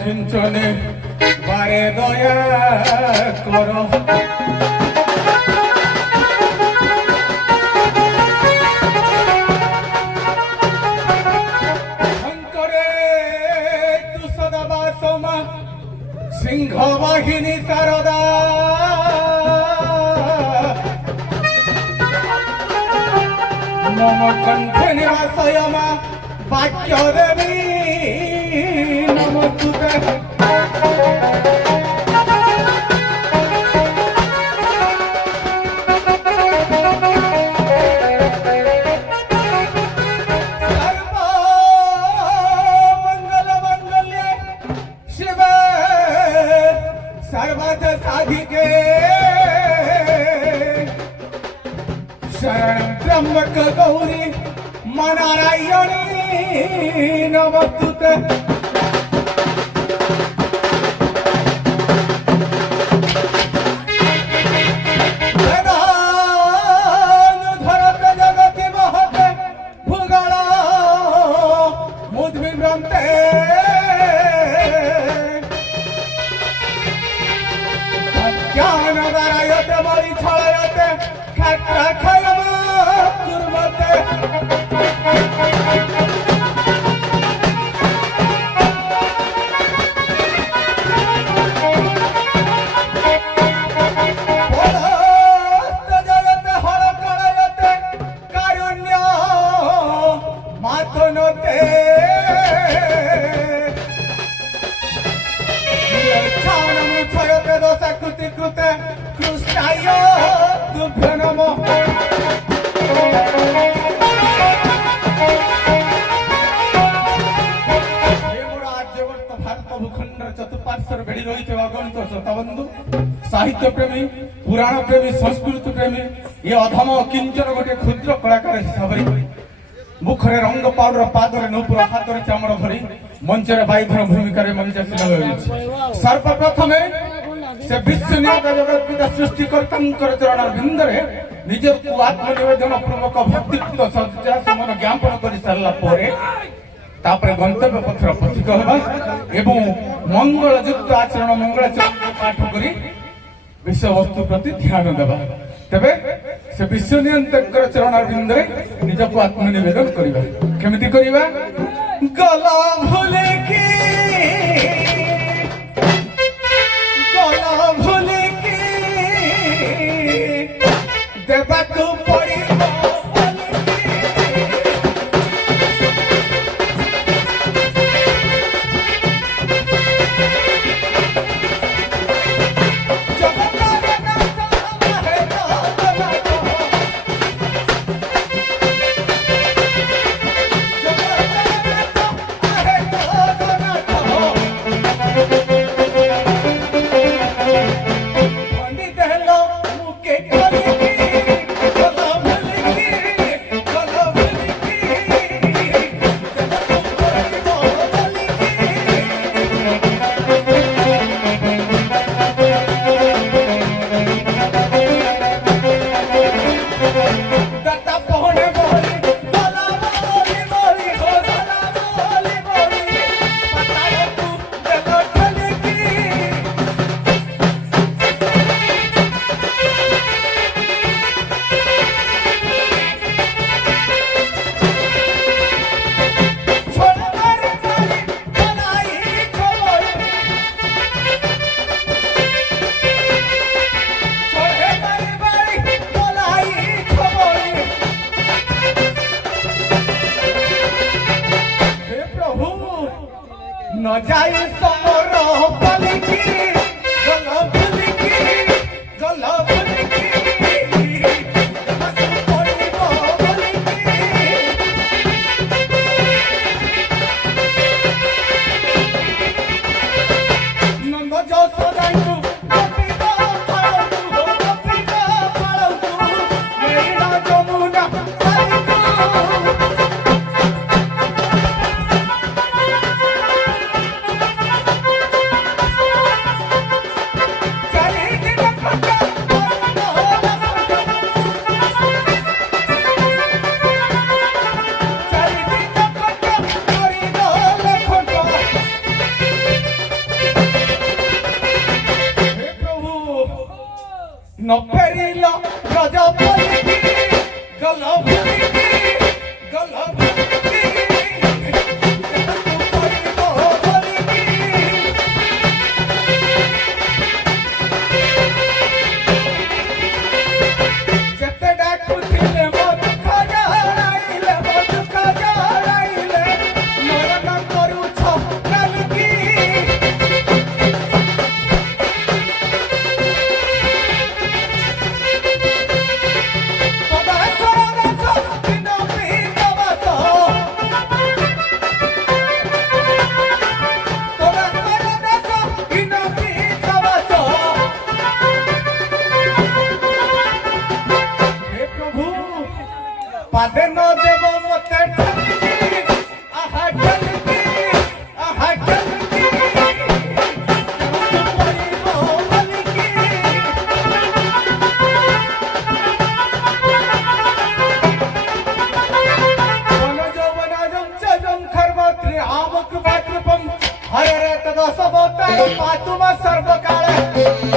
কিঞ্চনে বারে দয়া কর শঙ্করে তু সদা বাসমা সিংহ বাহিনী সারদা মম কণ্ঠে নিবাসয়মা বাক্য দেবী নমস্তুতে সর্বমঙ্গলমঙ্গলে শিবে সর্বদ সাধিকে শরণম ত্র্যম্বক গৌরী মা নারায়ণী নমস্তুতে জ্ঞানদারায়তে মরিছায়তে ক্ষেত্রক্ষয়ম কুর্মতে জয়তে হরকড়য়তে কারুণ্য মাতনতে দোষাকৃতি কৃতে কৃষ্ণায় তুভ্য নমঃ भारत भूखंड चतुर्पार्श्वर बेड़ी रही अगणित श्रोताबंधु साहित्य प्रेमी पुराण प्रेमी संस्कृति प्रेमी ये अधम किंचन गोटे क्षुद्र कलाकार हिसाब से मुखरे रंग पाउडर पादरे नूपुर हाथ चामड़ धरी मंचर बाईधर भूमिका मंचासीन सर्वप्रथमे से विश्वनाथ जगत पिता सृष्टिकर्ता चरण बिंदरे निजक आत्मनिवेदन पूर्वक भक्तिपूत सज्जा सुमन ज्ञापन कर सारा तापर गंतव्य पथर पथित होगा एवं मंगलयुक्त आचरण मंगलाचरण पाठ करी विषय वस्तु प्रति ध्यान देवा तेबे से विश्वनियंत्र चरण बिंदरे निजक आत्मनिवेदन करवा केमिति करवा गला भूले की गला भूले की देवा को पड़ी न जाई समर पलिकी गला भुलिकी गला भुलिकी नंद जसोदांतु गोपिका पाळतु गोपिका पाळतु मेरा जमुना न फेरिला राजा पलिकी गला भुलिकी गला भुलिकी जते डाकुथिले मत खजाराइले नरक करूछ कालिकी पादे न देव मते आहा चलती आहा चलती वनजम चजम खर्वत्रि आमक वाकृपम हरे तदा सबोता पातुम सर्वकाले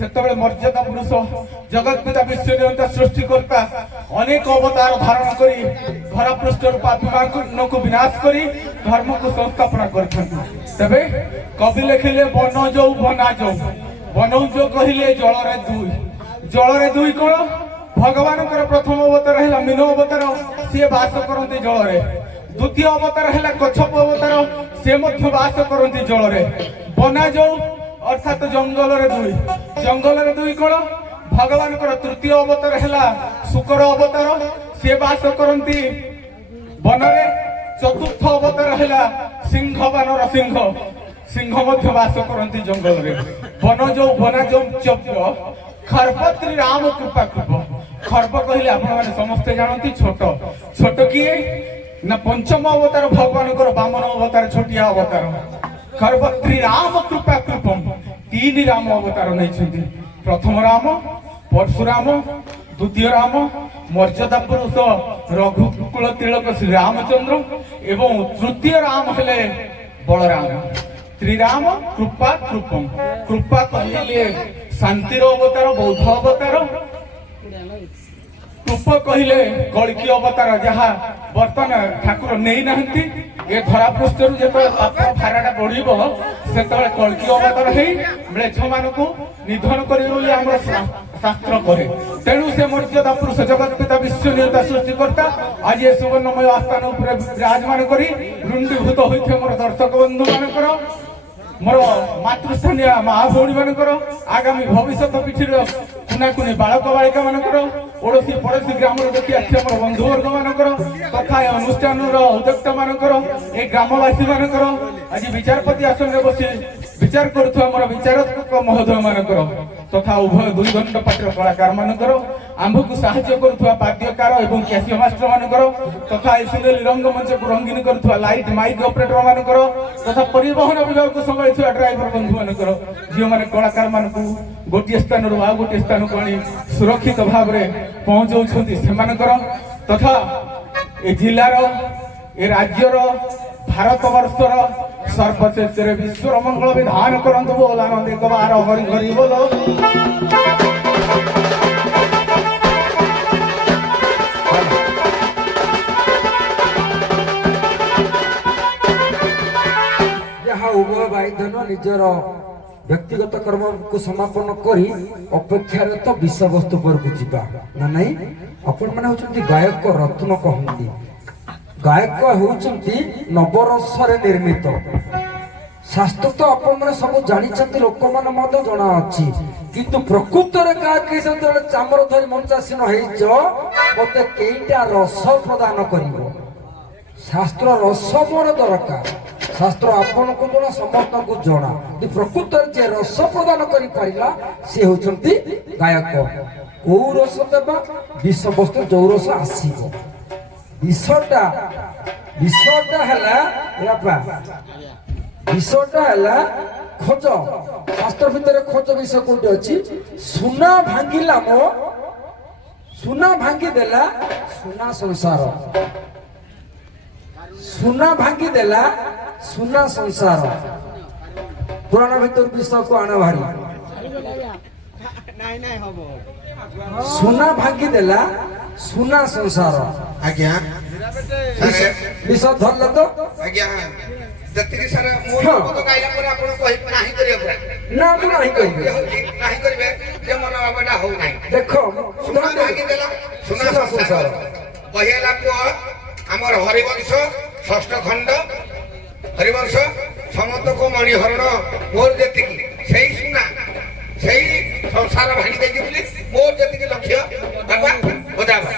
सेतबेले मर्यादा पुरुष जगत पिता विश्वनियंता सृष्टिकर्ता अनेक अवतार धारण करी धरा पृष्ठर पापीमान को विनाश करी धर्म को संस्थापना करथन तबे कवि लिखिले बनजौ बनाजौ बनौजौ कहिले जलरे दुई कोन भगवान प्रथम अवतार है मीन अवतार सी बास करते जलरे द्वितीय अवतार है कच्छप अवतार से बास करते जलरे बनाजौ अर्थात जंगल रे दुई कोन भगवान तृतीय अवतार है शुकर अवतार सी बास करती वन रे चतुर्थ अवतार है सिंह बानर सिंह बास करती जंगल रे बनजौ बनाजौ चव्य ଖର୍ବତ୍ରୀ ରାମ କୃପା କୃପ। ଖର୍ବ କହିଲେ ଆପଣମାନେ ସମସ୍ତେ ଜାଣନ୍ତି ଛୋଟ। ଛୋଟ କିଏ ନା ପଞ୍ଚମ ଅବତାର ଭଗବାନଙ୍କର ବାମନ ଅବତାର ଛୋଟିଆ ଅବତାର। ଖର୍ବତ୍ରୀ ରାମ କୃପା କୃପମ୍। ତିନି ରାମ ଅବତାର ନେଇଛନ୍ତି। ପ୍ରଥମ ରାମ ପରଶୁରାମ, ଦ୍ୱିତୀୟ ରାମ ମର୍ଯ୍ୟାଦା ପୁରୁଷ ରଘୁକୁଳ ତିଳକ ଶ୍ରୀ ରାମଚନ୍ଦ୍ର ଏବଂ ତୃତୀୟ ରାମ ହେଲେ ବଳରାମ। ତ୍ରିରାମ କୃପା କୃପମ୍। କୃପା କହିଲେ ଶାନ୍ତିର ଅବତାର, ବୌଦ୍ଧ ଅବତାର। କୃପ କହିଲେ କଳ୍କି ଅବତାର, ଯାହା ବର୍ତ୍ତମାନ ଠାକୁର ନେଇନାହାନ୍ତି। ଏ ଧରା ପୃଷ୍ଠରୁ ଯେତେବେଳେ ପାପ ଭାରାଟା ବଢିବ ସେତେବେଳେ କଳ୍କି ଅବତାର ହେଇ ମ୍ଲେଚ୍ଛ ମାନଙ୍କୁ ନିଧନ କରିବେ ବୋଲି ଆମର ଶାସ୍ତ୍ର କରେ। ତେଣୁ ସେ ମର୍ଯ୍ୟାଦା ପୁରୁଷ ଜଗତ ପିତା ବିଶ୍ୱନିୟତା ସୃଷ୍ଟିକର୍ତ୍ତା ଆଜି ଏ ସୁବର୍ଣ୍ଣମୟ ଆସ୍ଥାନ ଉପରେ ବିରାଜମାନ କରି ରୁଣ୍ଡୀଭୂତ ହୋଇଥିବା ମୋର ଦର୍ଶକ ବନ୍ଧୁ ମାନଙ୍କର, ମୋର ମାତୃସ୍ଥାନୀୟ ମା ଭଉଣୀ ମାନଙ୍କର, ଆଗାମୀ ଭବିଷ୍ୟତ ପିଠିର କୁନାକୁନି ବାଳକ ବାଳିକା ମାନଙ୍କର, ଓଡୋଶୀ ପଡୋଶୀ ଗ୍ରାମରୁ ଦେଖି ଆସିଥିବା ମୋର ବନ୍ଧୁବର୍ଗ ମାନଙ୍କର ତଥା ଏ ଅନୁଷ୍ଠାନର ଉଦ୍ୟୋକ୍ତା ମାନଙ୍କର, ଏ ଗ୍ରାମବାସୀ ମାନଙ୍କର, ଆଜି ବିଚାରପତି ଆସନରେ ବସି ବିଚାର କରୁଥିବା ମୋର ବିଚାରକ ମହୋଦୟ ମାନଙ୍କର ତଥା ଉଭୟ ଦୁଇ ଦଣ୍ଡ ପାତ୍ର କଳାକାର ମାନଙ୍କର, ଆମ୍ଭକୁ ସାହାଯ୍ୟ କରୁଥିବା ବାଦ୍ୟକାର ଏବଂ କ୍ୟାସିଓ ମାଷ୍ଟର ମାନଙ୍କର ତଥା ଏ ସୁନେଲି ରଙ୍ଗମଞ୍ଚକୁ ରଙ୍ଗୀନ କରୁଥିବା ଲାଇଟ୍ ମାଇକ୍ ଅପରେଟର ମାନଙ୍କର ତଥା ପରିବହନ ବିଭାଗକୁ ସମ୍ଭାଳିଥିବା ଡ୍ରାଇଭର ବନ୍ଧୁ ମାନଙ୍କର, ଯେଉଁମାନେ କଳାକାର ମାନଙ୍କୁ ଗୋଟିଏ ସ୍ଥାନରୁ ଆଉ ଗୋଟିଏ ସ୍ଥାନକୁ ଆଣି ସୁରକ୍ଷିତ ଭାବରେ ପହଞ୍ଚାଉଛନ୍ତି ସେମାନଙ୍କର ତଥା ଏ ଜିଲ୍ଲାର, ଏ ରାଜ୍ୟର, ଭାରତ ବର୍ଷର ସର୍ବଶେଷରେ ବିଶ୍ୱର ମଙ୍ଗଳ ବିଧାନ କରନ୍ତୁ। ବୋଲ ଆନନ୍ଦ ଏକ ବାର ହରି ହରି ବୋଲ। ଯାହା ଉଭୟ ଭାଇ ଧନ ନିଜର ବ୍ୟକ୍ତିଗତ କର୍ମକୁ ସମାପନ କରି ଅପେକ୍ଷାରତ ବିଷୟବସ୍ତୁ ଉପରକୁ ଯିବା ନା ନାଇଁ। ଆପଣମାନେ ହଉଛନ୍ତି ଗାୟକ ରତ୍ନ କହନ୍ତି। ଗାୟକ ହେଉଛନ୍ତି ନବରସରେ ନିର୍ମିତ। ଶାସ୍ତ୍ର ତ ଆପଣମାନେ ସବୁ ଜାଣିଛନ୍ତି, ଲୋକମାନେ ମଧ୍ୟ ଜଣା ଅଛି, କିନ୍ତୁ ପ୍ରକୃତରେ ଗାୟକ ଯେତେବେଳେ ଚାମର ଧରି ମଞ୍ଚାସୀନ ହେଇଛ ମତେ କେଇଟା ରସ ପ୍ରଦାନ କରିବ। ଶାସ୍ତ୍ର ରସ ମୋର ଦରକାର। ଶାସ୍ତ୍ର ଆପଣଙ୍କୁ ଜଣା, ସମସ୍ତଙ୍କୁ ଜଣା। ପ୍ରକୃତରେ ଯେ ରସ ପ୍ରଦାନ କରିପାରିଲା ସେ ହେଉଛନ୍ତି ଗାୟକ। କୋଉ ରସ ଦେବା? ବିଷୟବସ୍ତୁ ଯୋଉ ରସ ଆସିବ। ବିଷଟା ହେଲା ବିଷଟା ହେଲା ଖୋଜ। ଶାସ୍ତ୍ର ଭିତରେ ଖୋଜ ବିଷୟ କୋଉଠି ଅଛି? ସୁନା ଭାଙ୍ଗିଲା ସୁନା ଭାଙ୍ଗିଦେଲା ସୁନା ସଂସାର। ସୁନା ଭାଙ୍ଗିଦେଲା ସୁନା ସଂସାର। ପୁରାଣ ଭିତରୁ ବିଷୟକୁ ଆଣ ଭାରି। ସୁନା ଭାଙ୍ଗିଦେଲା ସୁନା ସଂସାର। ଆଜ୍ଞା ବିଷ ଧରିଲ ତ? ଆଜ୍ଞା ଯେତିକି ସାରା ମୁଁ ତ ଗାଇଲା ପରେ ଆପଣ କହିବେ ନାହିଁ କରିବା ନା, ମୁଁ ନାହିଁ କହିବି। ନାହିଁ କରିବେ ଯେ ମନ ଭାବଟା ହଉ ନାହିଁ। ଦେଖ ସୁନା ଭାଙ୍ଗିଦେଲା ସୁନା ସଂସାର ବହି ହେଲା ପୁଅ ଆମର ହରିବଂଶ ଷଷ୍ଠ ଖଣ୍ଡ। ହରିବଂଶ ସମସ୍ତଙ୍କୁ ମଣିହରଣ ମୋର ଯେତିକି ସେଇ ସୁନା ସେଇ ସଂସାର ଭାଙ୍ଗି ଦେଇଛି ବୋଲି ମୋର ଯେତିକି ଲକ୍ଷ୍ୟ ବାବା ବଜାବା।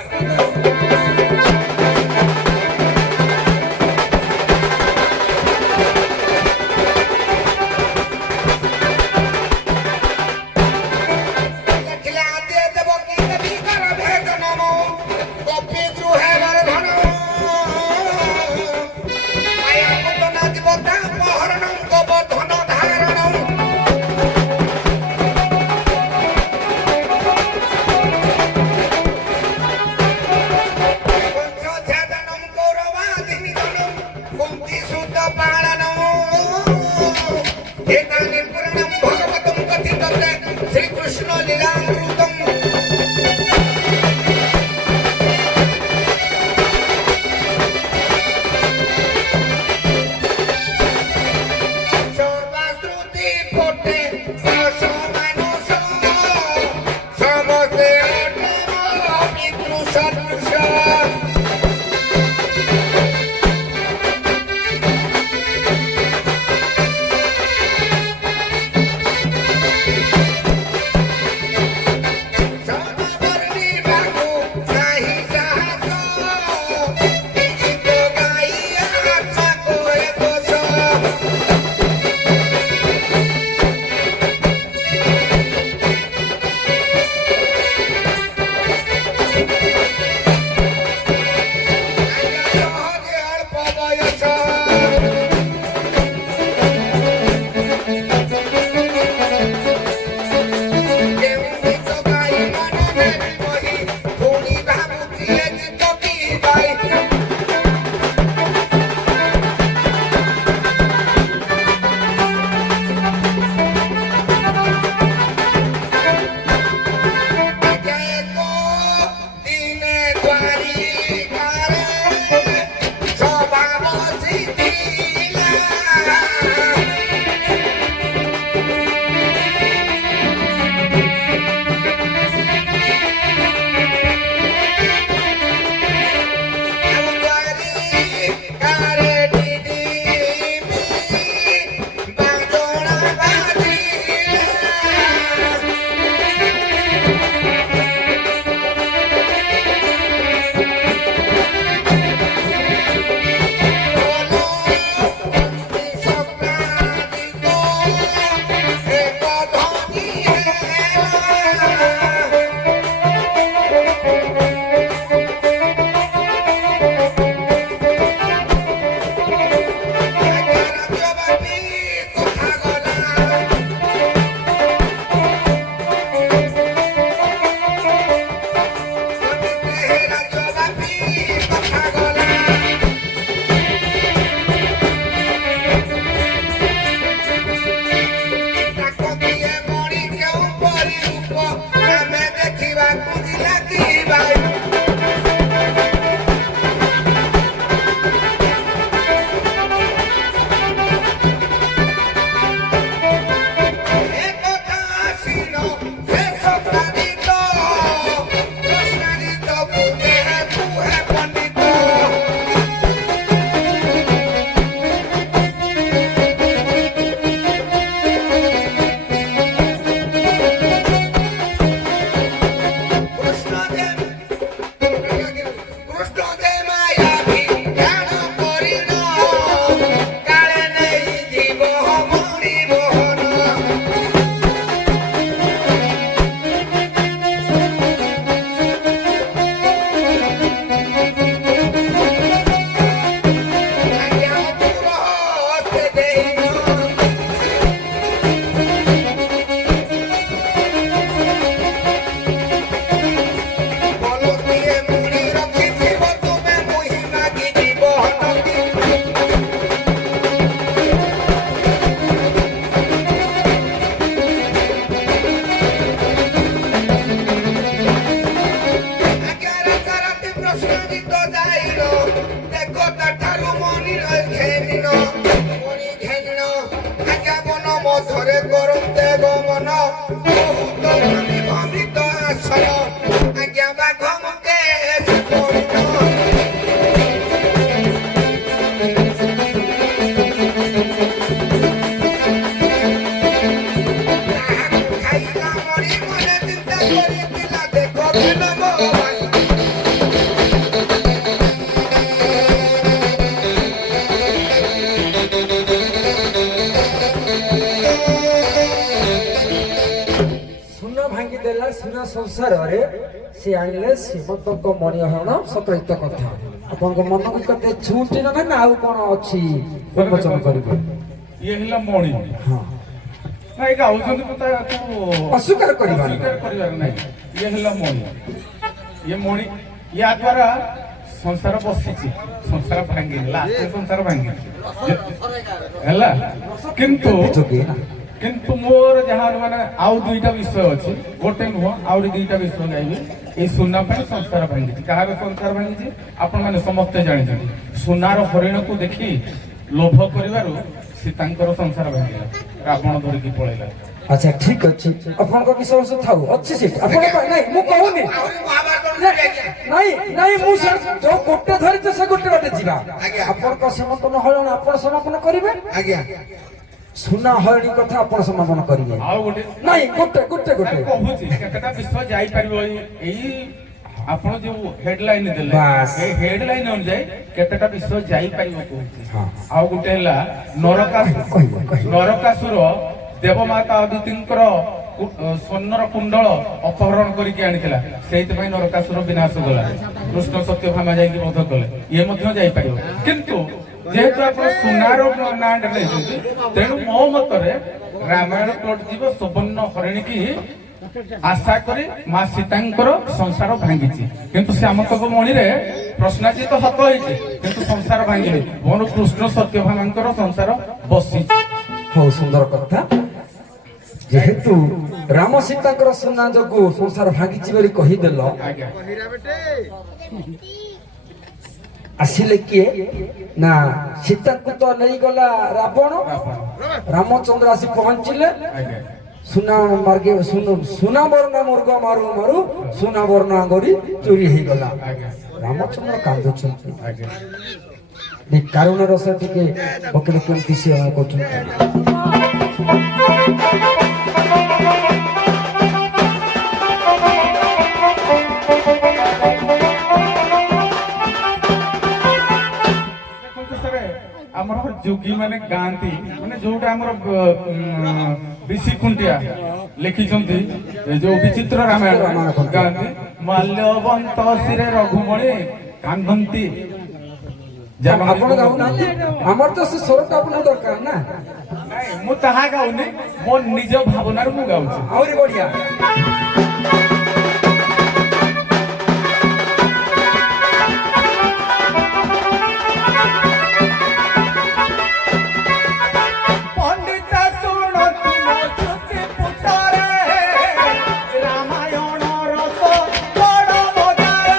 ଦ୍ୱାରିକାରେ ସଭା ବସିଥିଲା। ଦ୍ୱାରିକାରେ ଡିଡିମି ବାଜଣା ବାଜିଲା। ଆମେ ଦେଖିବାକୁ ଲାଗିବା। একথা আসিল শেষ প্রাণিত, প্রশ্নাদিত বুঝে কুহে পণ্ডিত। কৃষ্ণদে মায়া বিজ্ঞান করিল, কালে নেই জীব মণি মোহন। আজ্ঞা পুর হস্তে দেইল, বলো দিয়ে মুড়ি রখিথিব তুমে মুহি মাগি দিব হনতি। আজ্ঞা রাতারাতি প্রশ্নাদিত যাইল, দেখো তাঠারু মণি ঘেনিল। মণি ঘেনিল আজ্ঞা বন মধ্যরে করন্তে গমন, বহুত মণি ভ্রমিত আসল। আজ্ঞা বাঘ মুখে এসে পড়িল, তাহাକୁ ଖାଇଲା ମଣି ମନେ ଚିନ୍ତା କରିଥିଲା, ଦେଖ କେନ ଭଗବାନ। ସୁନା ଭାଙ୍ଗିଦେଲା ସୁନା ସଂସାରରେ ସେ ଆଣିଲେ ଶ୍ରୀମନ୍ତଙ୍କ ମଣିହରଣ ସକଳିତ କଥା। ଆପଣଙ୍କ ମନକୁ କେତେ ଛୁଟି ନା ନା ଆଉ କଣ ଅଛି ପ୍ରବଚନ କରିବେ? ଇଏ ହେଲା ମଣି। ହଁ, ନାଇଁ ଗାଉଛନ୍ତି ତ ତାକୁ ଅସ୍ୱୀକାର କରିବାର ନାହିଁ। ଅସ୍ୱୀକାର କରିବାର ନାହିଁ। ଇଏ ହେଲା ମଣି। ଇଏ ମଣି, ୟା ଦ୍ୱାରା ସଂସାର ବସିଛି, ସଂସାର ଭାଙ୍ଗିନି, ଲାଷ୍ଟ ସଂସାର ଭାଙ୍ଗିନି ହେଲା। ଯୋଗୀ ନା କିନ୍ତୁ ମୋର ଯାହା ମାନେ ଆଉ ଦୁଇଟା ବିଷୟ ଅଛି, ଗୋଟେ ନୁହଁ ଆହୁରି ଦୁଇଟା ବିଷୟ ଗାଇବି। এই ସୁନା ପାଇଁ ସଂସାର ଭାଙ୍ଗିଛି। କାହାର ସଂସାର ଭାଙ୍ଗିଛି ଆପଣମାନେ ସମସ୍ତେ ଜାଣିଛନ୍ତି। ସୁନାର ହରିଣକୁ ଦେଖି ଲୋଭ କରିବାରୁ ସୀତାଙ୍କର ସଂସାର ଭାଙ୍ଗିଲା, ରାବଣ ଧରିକି ପଳେଇଲା। ଆଚ୍ଛା ଠିକ ଅଛି, ଆପଣଙ୍କ ବିଷୟ ଥାଉ ଅଛି ସେଠି। ଆପଣ ନାଇଁ ମୁଁ କହୁନି, ଆହୁରି ମହାଭାରତ ଯାଇଛି। ନାଇଁ ନାଇଁ ମୁଁ ଯୋଉ ଗୋଟେ ଧରିଛ ସେ ଗୋଟେ ବାଟେ ଯିବା। ଆଜ୍ଞା। ଆପଣଙ୍କ ସମାପନ ହରଣ ଆପଣ ସମାପନ କରିବେ, ଆଜ୍ଞା ସୁନା ହରିଣୀ କଥା ଆପଣ ସମାପନ କରିବେ। ଆଉ ଗୋଟେ ନାଇଁ ଗୋଟେ ଗୋଟେ ଗୋଟେ କହୁଛି କେତେଟା ବିଷୟ ଯାଇପାରିବ ଏଇ ଆପଣ ଯୋଉ ହେଡଲାଇନ ଦେଲେ, ବାସ୍। ଏଇ ହେଡଲାଇନ ଅନୁଯାୟୀ କେତେଟା ବିଷୟ ଯାଇପାରିବ କହୁଛି। ହଁ। ଆଉ ଗୋଟେ ହେଲା ନରକାସୁର ଦେବମାତା ଅଦିତିଙ୍କର ସ୍ୱର୍ଣ୍ଣର କୁଣ୍ଡଳ ଅପହରଣ କରିକି ଆଣିଥିଲା, ସେଇଥିପାଇଁ ନରକାସୁର ବିନାଶ ଗଲା। କୃଷ୍ଣ ସତ୍ୟଭାମା ଯାଇକି ବଧ କଲେ, ଇଏ ମଧ୍ୟ ଯାଇପାରିବ। କିନ୍ତୁ ଯେହେତୁ ଆପଣ ସୁନାର ନାଁଟା ନେଇଛନ୍ତି, ତେଣୁ ମୋ ମତରେ ରାମାୟଣ ପ୍ଲଟ ଯିବ ସୁବର୍ଣ୍ଣ ହରିଣୀ କି ଆଶା କରି ମା ସୀତାଙ୍କର ସଂସାର ଭାଙ୍ଗିଛି। କିନ୍ତୁ ଶ୍ୟାମତକ ମଣିରେ ପ୍ରଶ୍ନାଚିତ ହତ ହେଇଛି, କିନ୍ତୁ ସଂସାର ଭାଙ୍ଗିନି। ମୋର କୃଷ୍ଣ ସତ୍ୟଭାମାଙ୍କର ସଂସାର ବସିଛି। ହଉ ସୁନ୍ଦର କଥା। ଯେହେତୁ ରାମ ସୀତାଙ୍କର ସୁନା ଯୋଗୁ ସଂସାର ଭାଙ୍ଗିଛି ବୋଲି କହିଦେଲ। ଆଜ୍ଞା ଆସିଲେ କିଏ ନା ସୀତାଙ୍କୁ ତ ନେଇଗଲା ରାବଣ। ରାମଚନ୍ଦ୍ର ଆସି ପହଞ୍ଚିଲେ। ଆଜ୍ଞା ସୁନା ମାର୍ଗେ ସୁନା ବର୍ଣ୍ଣ ମୃଗ ମାରୁ ମାରୁ ସୁନା ବର୍ଣ୍ଣ ଆଙ୍ଗରି ଚୋରି ହେଇଗଲା। ଆଜ୍ଞା ରାମଚନ୍ଦ୍ର କାନ୍ଦୁଛନ୍ତି। ଆଜ୍ଞା ଏ କାରୁଣ ରସ ଟିକେ ପକେଇଲେ କେମିତି ସେ କରୁଛନ୍ତି। ଦେଖନ୍ତୁ ସାର୍ ଆମର ଯୋଗୀ ମାନେ ଗାଆନ୍ତି ମାନେ ଯୋଉଟା ଆମର ବିଶି ଖୁଣ୍ଟିଆ ଲେଖିଛନ୍ତି ଯୋଉ ବିଚିତ୍ର ରାମାୟଣ ଗାଆନ୍ତି ମାଲ୍ୟବନ୍ତ ଶିରେ ରଘୁମଣି କାନ୍ଦନ୍ତି। ଆପଣ ଗାଉନାହାନ୍ତି ଆମର ତ ସେ ସ୍ୱରଟା ଆପଣଙ୍କୁ ଦରକାର ନା। ନାଇଁ ମୁଁ ତାହା ଗାଉନି ମୋ ନିଜ ଭାବନାରେ ମୁଁ ଗାଉଛି। ଆହୁରି ବଢିଆ। ପଣ୍ଡିତ ଶୁଣ ତୁମ ଶ୍ରୁତି ପୁତରେ ରାମାୟଣ ରସ ବଡ଼ ମଜାରେ।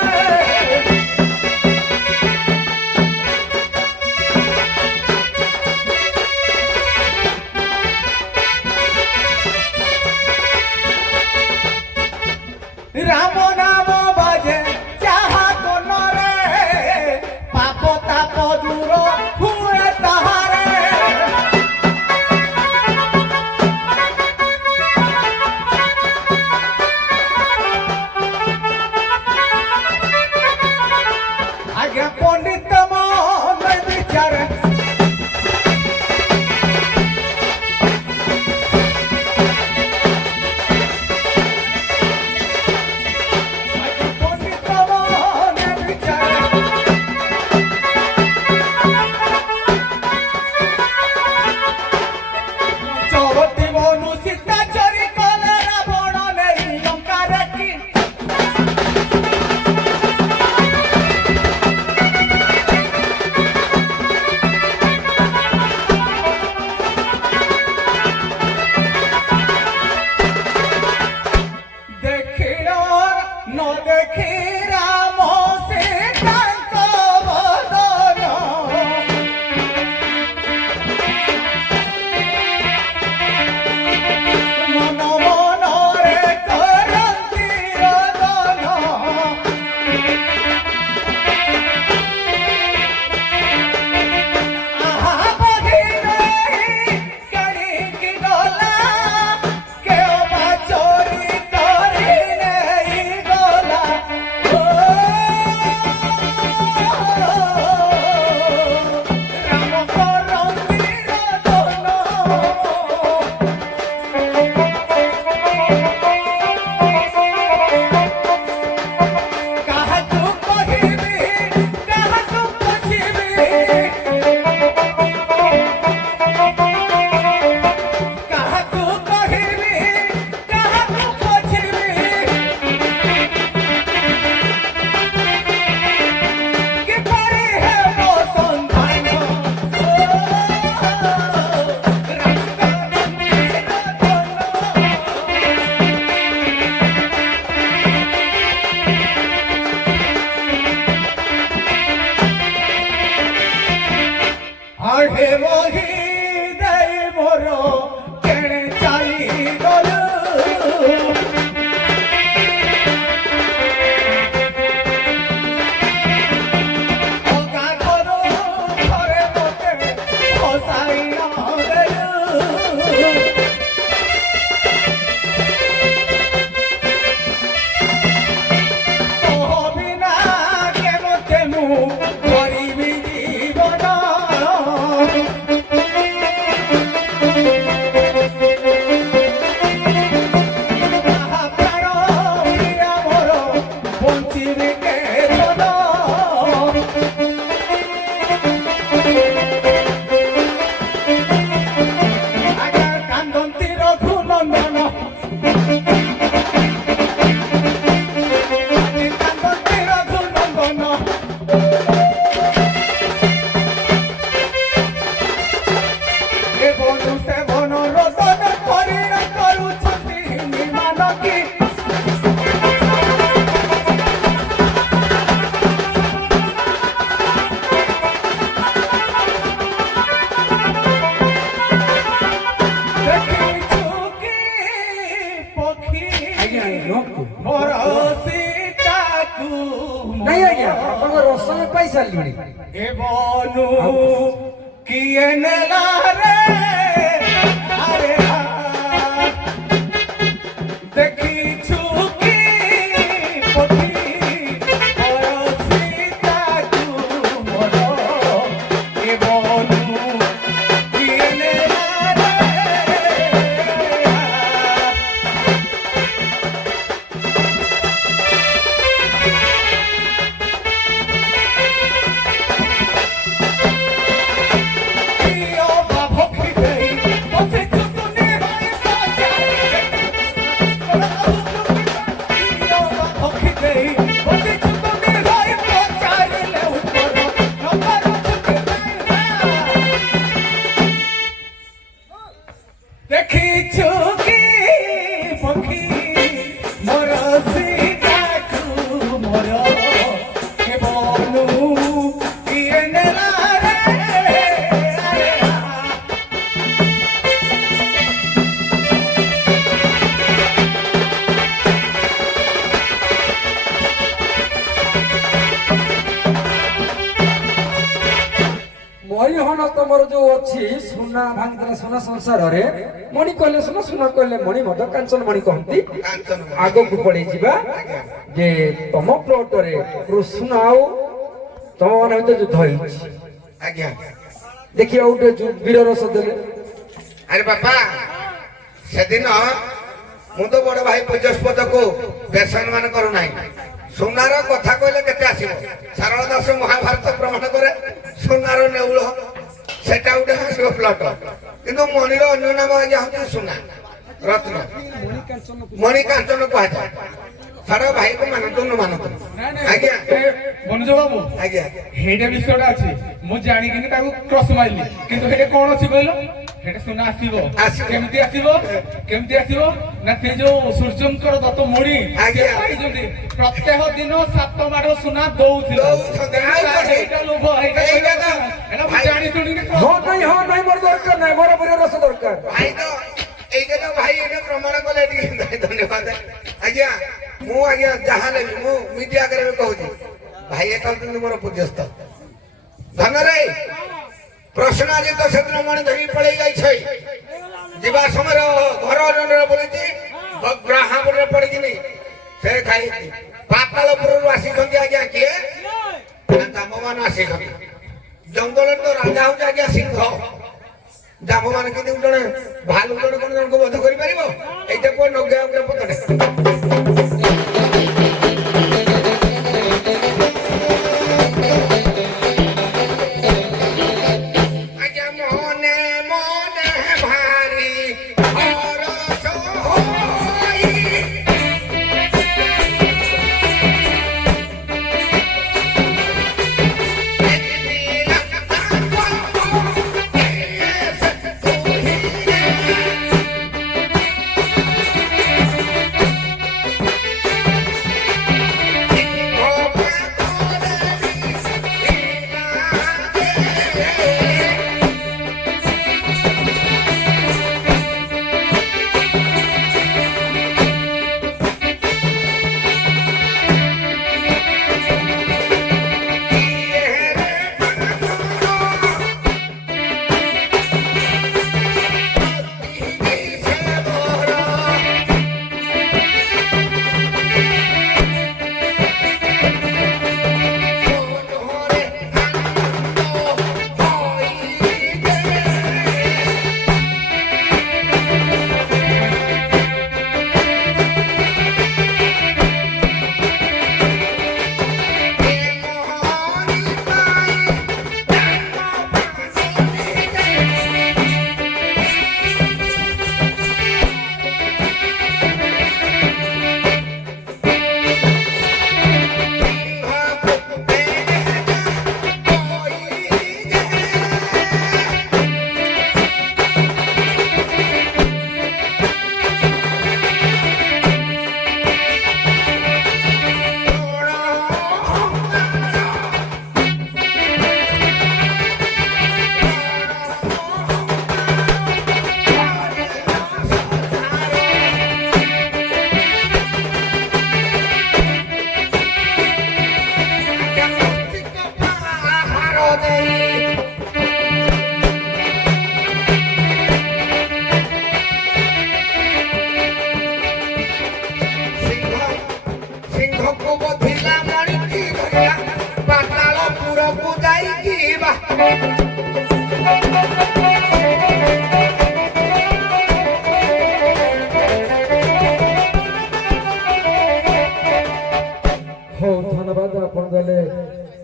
ଆପଣଙ୍କ ରସମ ପାଇ ସାରିଲିଣି। ଏ ବନୁ କିଏ ନେଲା ରେ ଆରେ ଆ, ଦେଖିଛୁ କି ପକ୍ଷୀ ପରଶିତାକୁ ମୋର ଏ ବନୁ କିଏ ନେଲା ରେ ଆ, প্রিয় বাভকি দেই বসে চুকুনে হয় সাজাই প্রিয় বাভকি দেই বসে চুকুনে হয় সাজাইলে উপর নবার চুকে দেখিছো কি পক্ষী মোর সীতাকু মোর কে বনু কিয়ে নেলা রে আরে আ। ମଣିହଣ ତମର ଯୋଉ ଅଛି ସୁନା ଭାଙ୍ଗିଥିଲା ସୁନା ସଂସାରରେ ମଣି କହିଲେ ସୁନା ସୁନା କହିଲେ ମଣି ମଧ୍ୟ କାଞ୍ଚନ ମଣି କହନ୍ତି। କାଞ୍ଚନ ମଣି। ଆଗକୁ ପଳେଇ ଯିବା ଯେ ତମ ପ୍ଲଟରେ କୃଷ୍ଣ ଆଉ ତମ ମାନ ଭିତରେ ଯୁଦ୍ଧ ହେଇଛି। ଆଜ୍ଞା ଦେଖିବା ଗୋଟେ ବୀର ରସ ଦେଲେ। ଆରେ ବାପା ସେଦିନ ମୁଁ ତ ବଡ ଭାଇ ବୃହସ୍ପତିକୁ ବେସମ୍ମାନ କରୁନାହିଁ। ସୁନାର କଥା କହିଲେ କେତେ ଆସିବ? ସାରଳା ଦାସ ମହାଭାରତ ପ୍ରମାଣ କରେ ସୁନାର ନେଉଳ ସେଟା ଗୋଟେ ଆସିବ ପ୍ଲଟ, କିନ୍ତୁ ମଣିର ଅନ୍ୟ ନାମ ଆଜ୍ଞା ହଉଛି ସୁନା ରତ୍ନ ମଣି କାଞ୍ଚନ କୁହାଯାଏ। ସାରା ଭାଇକୁ ମାନନ୍ତୁ ନ ମାନନ୍ତୁ ଆଜ୍ଞା ମନୋଜ ବାବୁ ଆଜ୍ଞା ହେଇଟା ବିଷୟଟା ଅଛି ମୁଁ ଜାଣିକିନି ତାକୁ କ୍ରସ ମାରିଲି, କିନ୍ତୁ ହେଟା କଣ ଅଛି କହିଲ? ହେଟା ସୁନା ଆସିବ। ଆସିବ। କେମିତି ଆସିବ? କେମିତି ଆସିବ ନା ସେ ଯୋଉ ସୂର୍ଯ୍ୟଙ୍କର ଦତ୍ତ ମୁଢି ଆଜ୍ଞା। ପାଇଛନ୍ତି ପ୍ରତ୍ୟେକ ଦିନ 7 ମାଡ଼ ସୁନା ଦଉଥିଲେ। ଦଉଛନ୍ତି। ଆଉ କଣ? ହେଇଟା ଲୋଭ ହେଇଟା ହେଇଟା ତ। ହେଟା ମୁଁ ଭାଇ- ଜାଣି ଶୁଣିକି ହଁ ନାଇଁ ମୋର ଦରକାର ନାହିଁ, ମୋର ବୀର ରସ ଦରକାର। ଭାଇ ତ এইটা তো ভাই এটা প্রমাণ কলে ଟିକେ ଧନ୍ୟବାଦ ଆଜ୍ଞା। ମୁଁ ଆଜ୍ଞା ଯାହା ନେବି ମୁଁ ମିଡିଆ ଆଗରେ ବି କହୁଛି ଭାଇ ଏଟା ହଉଛନ୍ତି ମୋର ପୂଜ୍ୟସ୍ଥ ଧନରେ ପ୍ରଶ୍ନ ଆଜି ତ ସେଦିନ ମଣି ଧରି ପଳେଇ ଯାଇଛି। ଯିବା ସମୟରେ ଘର ଅରଣ୍ୟରେ ବୁଲିଛି ବ୍ରାହ୍ମଣରେ ପଡିକିନି ସେ ଖାଇଛି। ପାତାଳପୁରରୁ ଆସିଛନ୍ତି ଆଜ୍ଞା କିଏ? ଦାମମାନ ଆସିଛନ୍ତି। ଜଙ୍ଗଲରେ ତ ରାଜା ହଉଛି ଆଜ୍ଞା ସିଂହ। ଜାମ ମାନେ କିନ୍ତୁ ଜଣେ ଭାଲୁ ଜଣେ କଣ ଜଣକୁ ବଧ କରିପାରିବ? এইটা କୋଉ ନଗା ଉପରେ ପତଟେ ଆଜ୍ଞା ମନେ ମନେ ଭାରି ହରସ ହୋଇ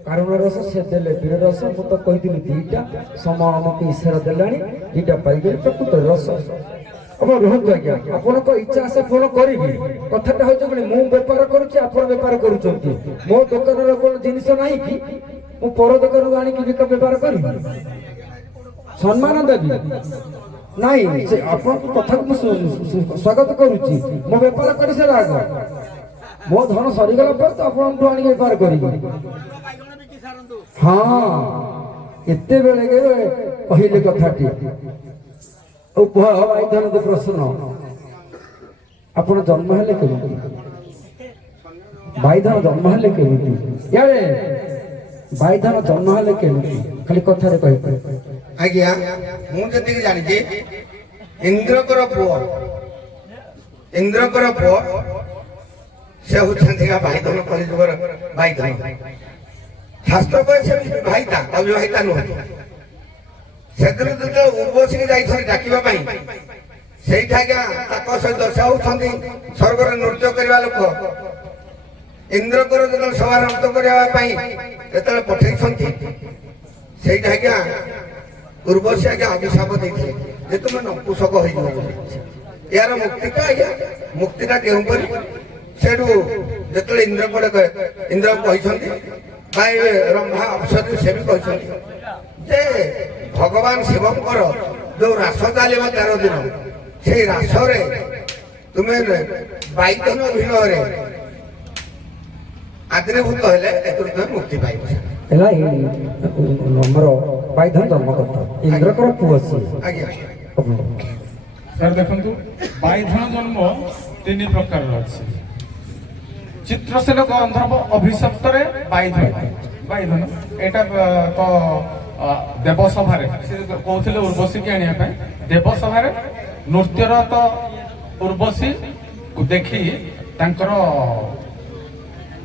କାରୁଣ ରସ ସେ ଦେଲେ ବୀର ରସ। ମୁଁ ତ କହିଥିଲି ଦିଟା ସମୟ ଆମକୁ ଇଶାରା ଦେଲାଣି, ଦିଟା ପାଇଗଲେ ପ୍ରକୃତ ରସ। ଆପଣ ରୁହନ୍ତୁ ଆଜ୍ଞା, ଆପଣଙ୍କ ଇଚ୍ଛା ଆଶା ପୂରଣ କରିବି। କଥାଟା ହଉଛି କଣ, ମୁଁ ବେପାର କରୁଛି, ଆପଣ ବେପାର କରୁଛନ୍ତି। ମୋ ଦୋକାନର କଣ ଜିନିଷ ନାହିଁ କି ମୁଁ ପର ଦୋକାନରୁ ଆଣିକି ବେପାର କରିବି? ସମ୍ମାନ ଦେବି ନାଇଁ, ସେ ଆପଣଙ୍କ କଥାକୁ ମୁଁ ସ୍ୱାଗତ କରୁଛି। ମୁଁ ବେପାର କରିସାରା ଆଗ, ମୋ ଧନ ସରିଗଲା ପରେ ତ ଆପଣଙ୍କଠୁ ଆଣିକି ବେପାର କରିବି। ହଁ, କେତେବେଳେ କହିଲେ କଥାଟି। ଆଉ କୁହ ଭାଇ ଧନକୁ ପ୍ରଶ୍ନ, ଆପଣ ଜନ୍ମ ହେଲେ କେମିତି? ଭାଇ ଧନ ଜନ୍ମ ହେଲେ କେମିତି? ଇଆଡେ ଭାଇ ଧନ ଜନ୍ମ ହେଲେ କେମିତି? ଖାଲି କଥାରେ କହିବେ। ଆଜ୍ଞା, ମୁଁ ଯେତିକି ଜାଣିଛି ଇନ୍ଦ୍ରଙ୍କର ପୁଅ ସେ ହଉଛନ୍ତି ଭାଇଧନ, କଳିଯୁଗର ଭାଇଧନ। ଶାସ୍ତ୍ର କହେ ସେ ବିବାହିତା, ଅବିବାହିତା ନୁହନ୍ତି। ସେଦିନ ଯେତେବେଳେ ଉର୍ବଶୀକି ଯାଇଛନ୍ତି ଡାକିବା ପାଇଁ, ସେଇଠି ଆଜ୍ଞା ତାଙ୍କ ସହିତ ସେ ହଉଛନ୍ତି ସ୍ୱର୍ଗରେ ନୃତ୍ୟ କରିବା ଲୋକ। ଇନ୍ଦ୍ରଙ୍କର ଯେତେବେଳେ ସଭାରମ୍ଭ କରିବା ପାଇଁ ଯେତେବେଳେ ପଠେଇଛନ୍ତି, ସେଇଟା ଆଜ୍ଞା ଉର୍ବଶୀ ଆଜ୍ଞା ଅଭିଶାପ ଦେଇଥିଲେ ଯେ ତୁମେ ନପୁଂସକ ହେଇଯିବ ବୋଲି। ଏହାର ମୁକ୍ତିଟା ଆଜ୍ଞା, ମୁକ୍ତିଟା କେଉଁପରି? ସେଠୁ ଯେତେବେଳେ ଇନ୍ଦ୍ର କହିଛନ୍ତି, ବା ରମ୍ଭା ଅପ୍ସରୀ ସେ ବି କହିଛନ୍ତି ଯେ ଭଗବାନ ଶିବଙ୍କର ଯୋଉ ରାସ ଚାଲିବ 13 ଦିନ, ସେଇ ରାସରେ ତୁମେ ବାଇଧନ ଅଭିନୟରେ ଆଦିର୍ଭୂତ ହେଲେ ଏଥିରୁ ତୁମେ ମୁକ୍ତି ପାଇବ। ହେଲା ଆମର ବାଇଧନ ଜନ୍ମକର୍ତ୍ତା ଇନ୍ଦ୍ରଙ୍କର ପୁଅ ସିଏ। ଆଜ୍ଞା ସାର୍ ଦେଖନ୍ତୁ, ବାଇଧନ ଜନ୍ମ 3 ପ୍ରକାରର ଅଛି। ଚିତ୍ରସେନ ଗନ୍ଧର୍ବ ଅଭିଶପ୍ତରେ ବାଇଧନ ଏଇଟା ତ ଦେବସଭାରେ ସେ କହୁଥିଲେ ଉର୍ବଶୀକି ଆଣିବା ପାଇଁ। ଦେବସଭାରେ ନୃତ୍ୟର ତ ଉର୍ବଶୀ ଦେଖି ତାଙ୍କର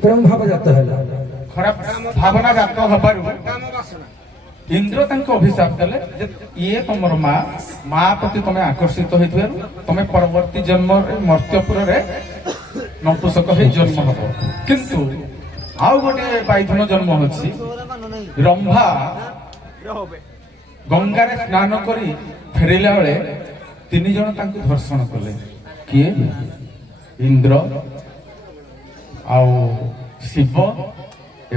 ପ୍ରେମ ଭାବ ଜାତ ହେଲା, ଖରାପ ଭାବନା ଜାତ ହବାରୁ ଇନ୍ଦ୍ର ତାଙ୍କୁ ଅଭିଶାପ ଦେଲେ ଯେ ଇଏ ତମର ମା ପ୍ରତି ତମେ ଆକର୍ଷିତ ହେଇଥିବାରୁ ତମେ ପରବର୍ତ୍ତୀ ଜନ୍ମରେ ମର୍ତ୍ତ୍ୟପୁରରେ ନପୁଂସକ ହେଇ ଜନ୍ମ ହବ। କିନ୍ତୁ ଆଉ ଗୋଟିଏ ବାଇଧନ ଜନ୍ମ ଅଛି। ରମ୍ଭା ଗଙ୍ଗାରେ ସ୍ନାନ କରି ଫେରିଲା ବେଳେ 3 ଜଣ ତାଙ୍କୁ ଧର୍ଷଣ କଲେ। କିଏ? ଇନ୍ଦ୍ର, ଆଉ ଶିବ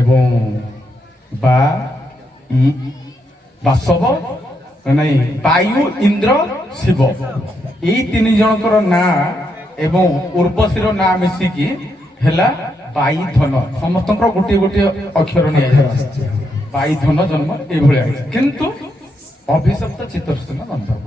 ଏବଂ ବାସବ, ନାଇଁ ବାୟୁ, ଇନ୍ଦ୍ର, ଶିବ, ଏଇ 3 ଜଣଙ୍କର ନାଁ ଏବଂ ଉର୍ବଶୀର ନାଁ ମିଶିକି ହେଲା ବାଇଧନ। ସମସ୍ତଙ୍କର ଗୋଟିଏ ଗୋଟିଏ ଅକ୍ଷର ନିଆଯାଇଛି। ବାଇଧନ ଜନ୍ମ ଏଇଭଳିଆ ହେଇଛି। କିନ୍ତୁ ଅଭିଶପ୍ତ ଚିତ୍ରସେନ ଗନ୍ଧର୍ବ।